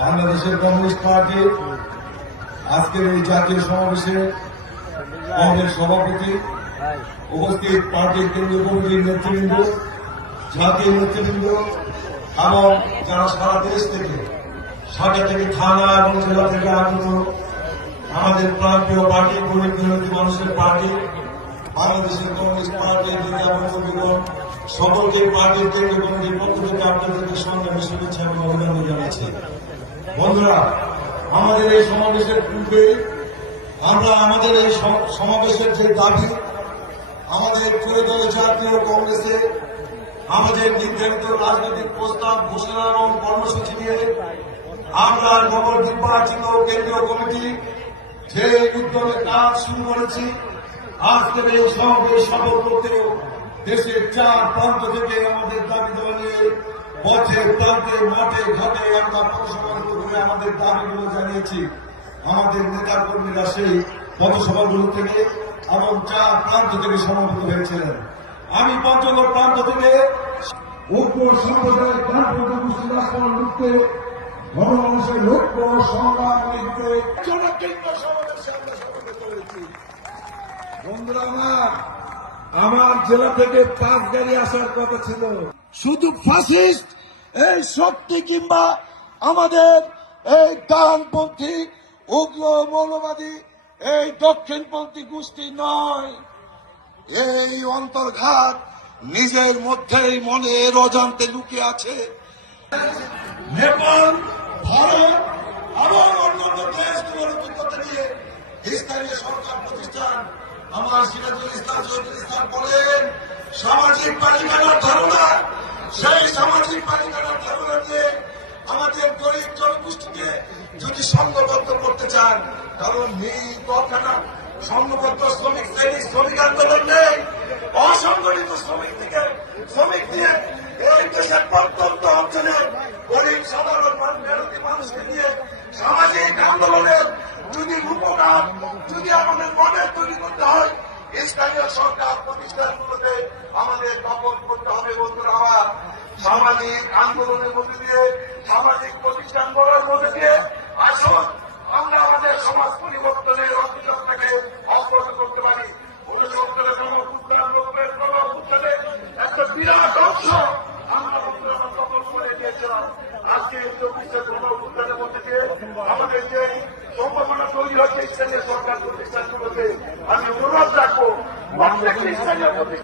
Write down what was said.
বাংলাদেশের communist party আজকের এই জাতীয় সমাবেশে কংগ্রেস সভাপতি, উপস্থিত পার্টির কেন্দ্রীয় কমিটির নেতৃবৃন্দ, জাতীয় নেতৃবৃন্দ এবং যারা সারা দেশ থেকে, সাথে থেকে থানা এবং জেলা থেকে আগত আমাদের প্রান্তীয় পার্টি, গরিব মেহনতি মানুষের পার্টি, বাংলাদেশের কমিউনিস্ট পার্টির নেতাকর্মীগণ সকলকে পার্টির কেন্দ্রীয় কমিটির পক্ষ থেকে আপনাদেরকে সংগ্রামী শুভেচ্ছা এবং অভিনন্দন জানাচ্ছি। বন্ধুরা, আমাদের এই সমাবেশের পূর্বে আমরা আমাদের এই সমাবেশের যে দাবি, আমাদের ত্রয়োদশ জাতীয় কংগ্রেসে আমাদের নির্ধারিত রাজনৈতিক প্রস্তাব ঘোষণা এবং কর্মসূচি নিয়ে আমরা নবনির্বাচিত কেন্দ্রীয় কমিটি যে উদ্যোগে কাজ শুরু করেছি, আজকের এই সমাবেশ সফল করতেও দেশের চার প্রান্ত থেকে আমাদের দাবি দেওয়া নিয়ে পথে প্রান্তে মাঠে ঘাটে আমরা পথসভাগুলো করে আমাদের দাবিগুলো জানিয়েছি। আমাদের নেতা কর্মীরা সেই পথসভাগুলো থেকে এবং চার প্রান্ত থেকে সমবেত হয়েছিলেন। আমি পঞ্চগড় প্রান্ত থেকে ঐক্য সম্প্রদায়ের লুকতে গণমানুষের লক্ষ্য সংগ্রাম লিখতে জনকেন্দ্র সমাবেশে আমরা সমবেত হয়েছি। বন্ধুরা, আমার জেলা থেকে 5 গাড়ি আসার কথা ছিল। শুধু ফাসিস্ট এই শক্তি কিংবা আমাদের এই ডানপন্থী উগ্র মৌলবাদী এই দক্ষিণপন্থী গোষ্ঠী নয়, এই অন্তর্ঘাত নিজের মধ্যেই মনের অজান্তে লুকিয়ে আছে। নেপাল, ভারত এবং অন্যান্য দেশগুলোর অভিজ্ঞতা নিয়ে স্থানীয় সরকার প্রতিষ্ঠান আমার সিরাজুল ইসলাম চৌধুরী ইসলাম বলেন, সামাজিক পালিকানার ধারণা, সেই সামাজিক পালিকানার ধারণা নিয়ে আমাদের গরিব জনগোষ্ঠীকে যদি সংঘবদ্ধ করতে চান, কারণ নেই কথাটা সংঘবদ্ধ শ্রমিক শ্রমিক আন্দোলন নেই, অসংগঠিত শ্রমিক দিয়ে এই দেশের প্রত্যন্ত অঞ্চলে গরিব সাধারণ মেহনতি মানুষকে নিয়ে সামাজিক আন্দোলনের যদি উপকার যদি আমাদের মনে তৈরি করতে হয়, স্থানীয় সরকার প্রতিষ্ঠানগুলোতে আমাদের দখল করতে হবে। বন্ধুরা আমার, সামাজিক আন্দোলনের মধ্যে দিয়ে সামাজিক প্রতিষ্ঠান গড়ার মধ্যে দিয়ে আসুন আমরা আমাদের সমাজ পরিবর্তনের অভিযানটাকে অগ্রসর করতে পারি। একটা বিরাট অংশ আমরা দখল করে দিয়েছিলাম। আজকে 24-এর গণঅভ্যুত্থানের মধ্যে দিয়ে আমাদের যে সম্ভাবনা তৈরি হচ্ছে স্থানীয় সরকার প্রতিষ্ঠানগুলোতে, আমি অনুরোধ রাখবো প্রত্যেকটি স্থানীয় প্রতিষ্ঠান